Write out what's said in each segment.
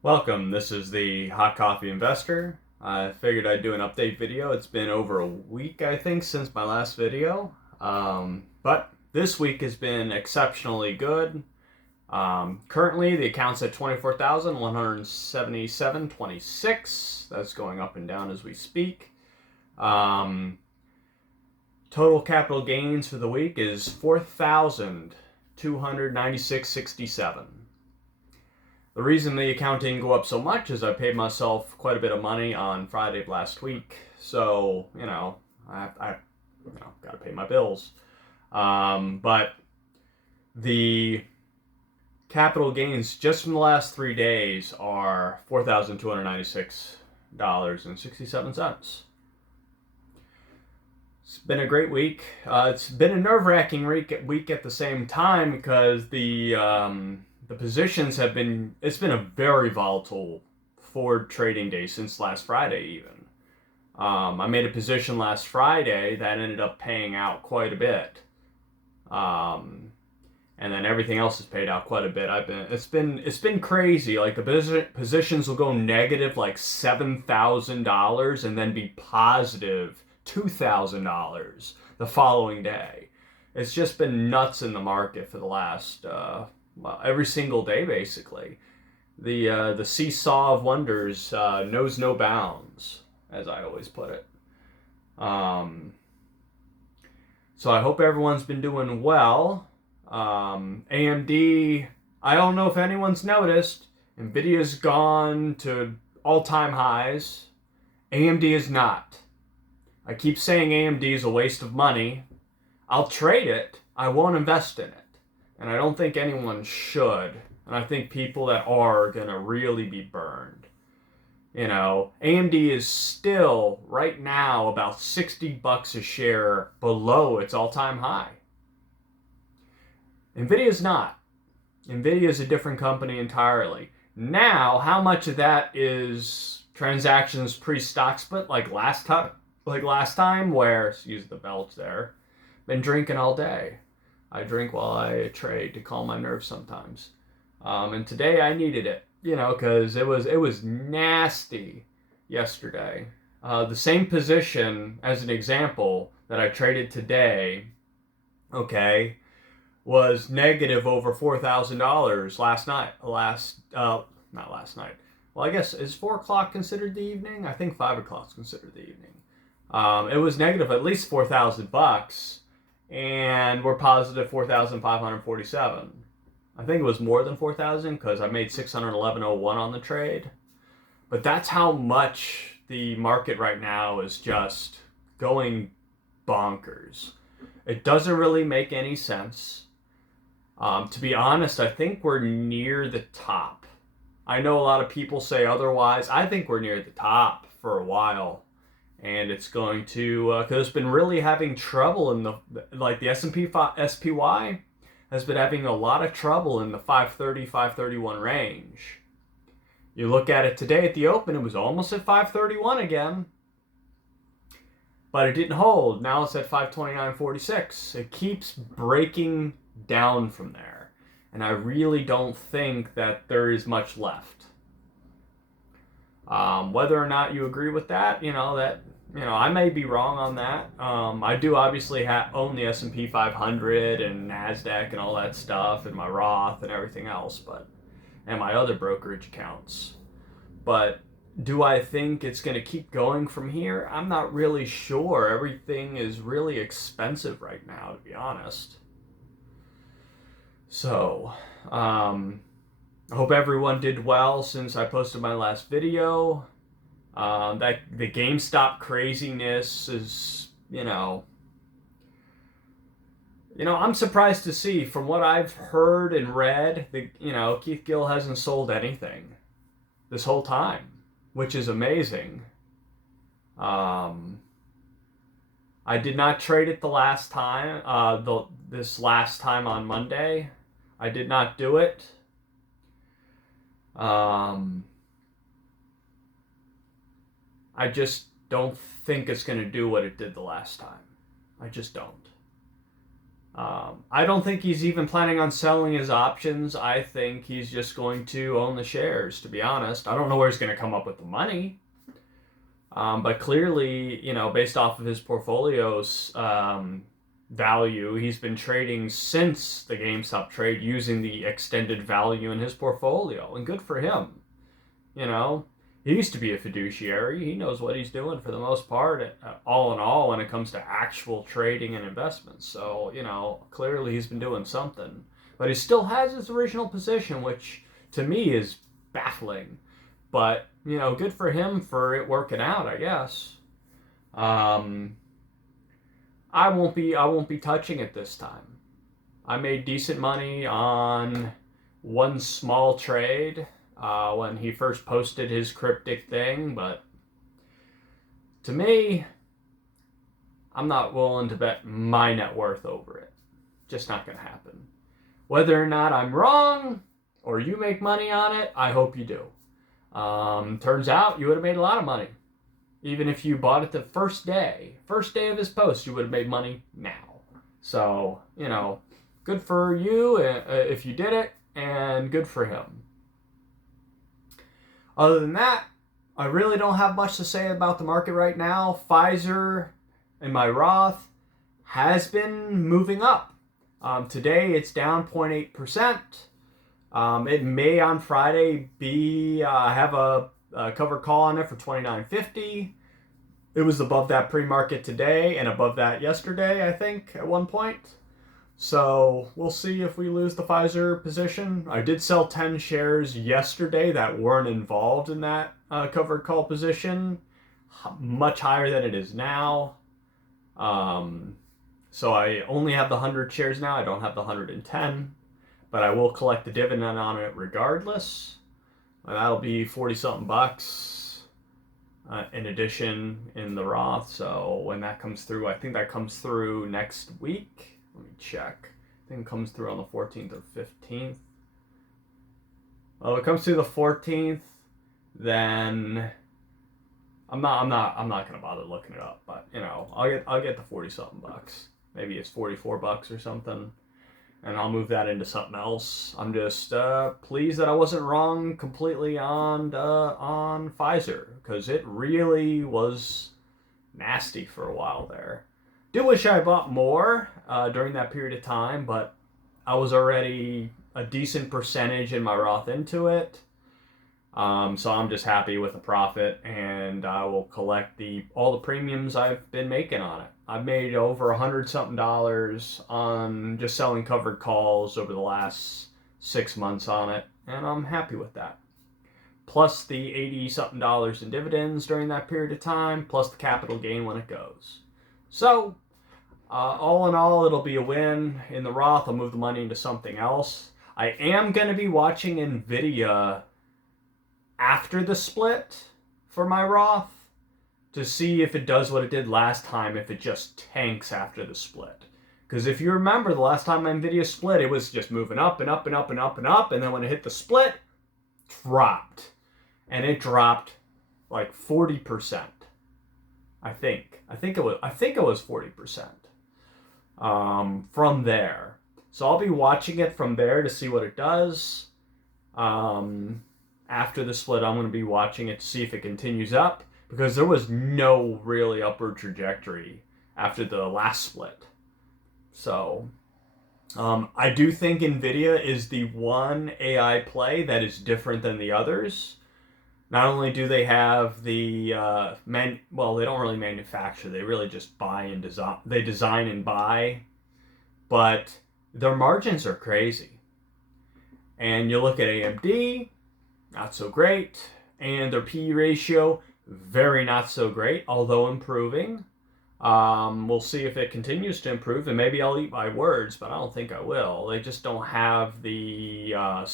Welcome, this is the Hot Coffee Investor. I figured I'd do an update video. It's been over a week, I think, since my last video. But this week has been exceptionally good. Currently, the account's at 24,177.26. That's going up and down as we speak. Total capital gains for the week is 4,296.67. The reason the account didn't go up so much is I paid myself quite a bit of money on Friday of last week. So, I got to pay my bills. But the capital gains just from the last 3 days are $4,296.67. It's been a great week. It's been a nerve-wracking week at the same time because the positions have been. It's been a very volatile forward trading day since last Friday, even. I made a position last Friday that ended up paying out quite a bit. And then everything else has paid out quite a bit. It's been crazy. Like the positions will go negative like $7,000 and then be positive $2,000 the following day. It's just been nuts in the market for the last every single day basically. The seesaw of wonders knows no bounds, as I always put it. So I hope everyone's been doing well. AMD, I don't know if anyone's noticed, Nvidia's gone to all-time highs. AMD is not. I keep saying AMD is a waste of money. I'll trade it. I won't invest in it. And I don't think anyone should. And I think people that are going to really be burned. AMD is still, right now, about $60 a share below its all-time high. Nvidia's not. Nvidia is a different company entirely. Now, how much of that is transactions pre-stock split like last time? Like last time, where, excuse the belch there, been drinking all day. I drink while I trade to calm my nerves sometimes. And today I needed it, because it was nasty yesterday. The same position, as an example, that I traded today, okay, was negative over $4,000 last night. Not last night. Well, I guess, is 4 o'clock considered the evening? I think 5 o'clock is considered the evening. It was negative at least $4,000, and we're positive 4,547. I think it was more than 4,000 because I made 611.01 on the trade. But that's how much the market right now is just going bonkers. It doesn't really make any sense. To be honest, I think we're near the top. I know a lot of people say otherwise. I think we're near the top for a while. And it's going to, because it's been really having trouble in the S&P SPY has been having a lot of trouble in the 530, 531 range. You look at it today at the open, it was almost at 531 again. But it didn't hold. Now it's at 529.46. It keeps breaking down from there. And I really don't think that there is much left. Whether or not you agree with that, I may be wrong on that. I do obviously own the S&P 500 and NASDAQ and all that stuff, and my Roth and everything else, and my other brokerage accounts. But do I think it's going to keep going from here? I'm not really sure. Everything is really expensive right now, to be honest. So, I hope everyone did well since I posted my last video. That the GameStop craziness is, I'm surprised to see from what I've heard and read that, Keith Gill hasn't sold anything this whole time, which is amazing. I did not trade it the last time, this last time on Monday. I did not do it. I just don't think it's going to do what it did the last time. I just don't. I don't think he's even planning on selling his options. I think he's just going to own the shares, to be honest. I don't know where he's going to come up with the money. But clearly, based off of his portfolio's value, he's been trading since the GameStop trade using the extended value in his portfolio. And good for him. He used to be a fiduciary. He knows what he's doing for the most part, all in all, when it comes to actual trading and investments. So, clearly he's been doing something. But he still has his original position, which to me is baffling. But, good for him for it working out, I guess. I won't be touching it this time. I made decent money on one small trade when he first posted his cryptic thing, but to me, I'm not willing to bet my net worth over it. Just not going to happen. Whether or not I'm wrong or you make money on it, I hope you do. Turns out you would have made a lot of money. Even if you bought it the first day of his post, you would have made money now. So, good for you if you did it, and good for him. Other than that, I really don't have much to say about the market right now. Pfizer and my Roth has been moving up. Today it's down 0.8%. It may on Friday be have a covered call on it for $29.50. It was above that pre-market today and above that yesterday, I think, at one point. So we'll see if we lose the Pfizer position. I did sell 10 shares yesterday that weren't involved in that covered call position, much higher than it is now. So I only have the 100 shares now. I don't have the 110, but I will collect the dividend on it regardless. And that'll be 40 something bucks in addition in the Roth. So when that comes through, I think that comes through next week. Let me check. I think it comes through on the 14th or 15th. Well, if it comes through the 14th, then I'm not gonna bother looking it up. But I'll get the 40 something bucks. Maybe it's 44 bucks or something, and I'll move that into something else. I'm just pleased that I wasn't wrong completely on Pfizer, because it really was nasty for a while there. Do wish I bought more during that period of time, but I was already a decent percentage in my Roth into it. So I'm just happy with the profit, and I will collect all the premiums I've been making on it. I've made over $100 something on just selling covered calls over the last 6 months on it, and I'm happy with that. Plus the $80 something in dividends during that period of time, plus the capital gain when it goes. So, all in all, it'll be a win. In the Roth, I'll move the money into something else. I am going to be watching NVIDIA after the split for my Roth to see if it does what it did last time, if it just tanks after the split. Because if you remember, the last time NVIDIA split, it was just moving up and up and up and up and up, and then when it hit the split, dropped. And it dropped like 40%. I think it was 40% from there. So I'll be watching it from there to see what it does. After the split, I'm going to be watching it to see if it continues up, because there was no really upward trajectory after the last split. So I do think NVIDIA is the one AI play that is different than the others. Not only do they have the they don't really manufacture, they really just buy and design. They design and buy, but their margins are crazy. And you look at AMD, not so great, and their PE ratio, very not so great, although improving. We'll see if it continues to improve, and maybe I'll eat my words, but I don't think I will. They just don't have the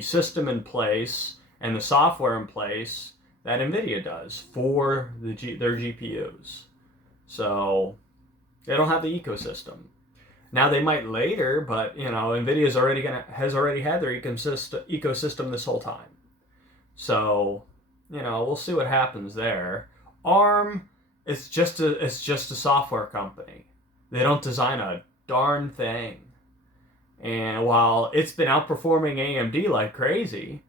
system in place and the software in place that NVIDIA does for their GPUs. So they don't have the ecosystem. Now they might later, but NVIDIA has already had their ecosystem this whole time. So we'll see what happens there. ARM, it's just a software company. They don't design a darn thing. And while it's been outperforming AMD like crazy,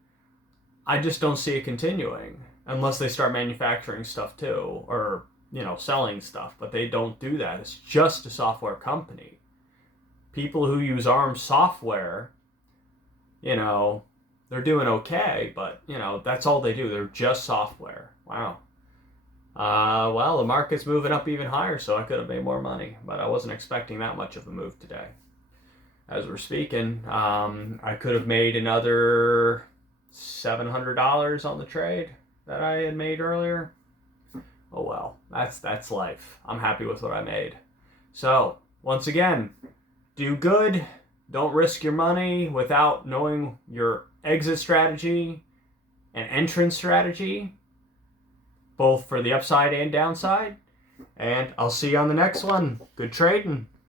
I just don't see it continuing unless they start manufacturing stuff too, or, selling stuff. But they don't do that. It's just a software company. People who use ARM software, they're doing okay, but, that's all they do. They're just software. Wow. Well, the market's moving up even higher, so I could have made more money, but I wasn't expecting that much of a move today. As we're speaking, I could have made another $700 on the trade that I had made earlier. Oh well, that's life. I'm happy with what I made. So, once again, do good. Don't risk your money without knowing your exit strategy and entrance strategy, both for the upside and downside. And I'll see you on the next one. Good trading.